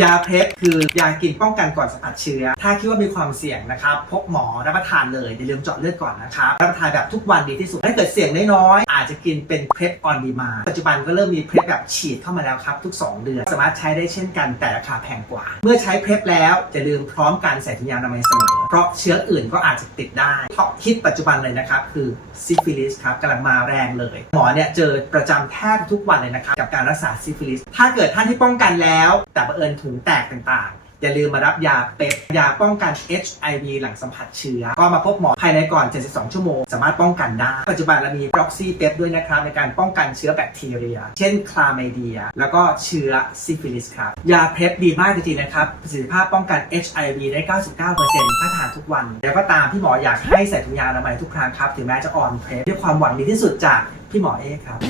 ยาเพล็คือยากินป้องกันก่อนสัมผัสเชื้อ ถ้าคิดว่ามีความเสี่ยงนะครับ พบหมอรับประทานเลยอย่าลืมเจาะเลือดก่อนนะครับ รับประทานแบบทุกวันดีที่สุด ถ้าเกิดเสี่ยงน้อยๆอาจจะกินเป็นเพล็ออนดีมา ปัจจุบันก็เริ่มมีเพล็แบบฉีดเข้ามาแล้วครับ ทุก 2 เดือน สามารถใช้ได้เช่นกันแต่ราคาแพงกว่า เมื่อใช้เพล็แล้วอย่าลืมพร้อมการใส่ถุงยางอนามัยเสมอ เพราะเชื้ออื่นก็อาจจะติดได้ท็อปฮิตปัจจุบันเลยนะครับคือซิฟิลิสครับกำลังมาแรงเลย หมอเนี่ยเจอประจำแทบทุกวันเลยนะครับกับการรักษาซิฟิลิส ถ้าเกิดท่านที่ป้องกันแล้ว แต่บังเอิญถุงแตกต่างๆ อย่าลืมมารับยาเป๊ปยาป้องกัน HIV หลังสัมผัสเชื้อ ก็มาพบหมอภายในก่อน 72 ชั่วโมง สามารถป้องกันได้ ปัจจุบันเรามี proxy เป๊ปด้วยนะครับ ในการป้องกันเชื้อแบคทีเรีย เช่นคลาไมเดีย แล้วก็เชื้อซิฟิลิสครับ ยาเพปดีมากจริงๆนะครับประสิทธิภาพป้องกัน HIV ได้ 99%ถ้าทานทุกวัน แล้วก็ตามพี่หมออยากให้ใส่ถุงยางอนามัยทุกครั้งครับถึงแม้จะอ่อนเพปด้วยความหวังดีที่สุดจากพี่หมอเอกครับ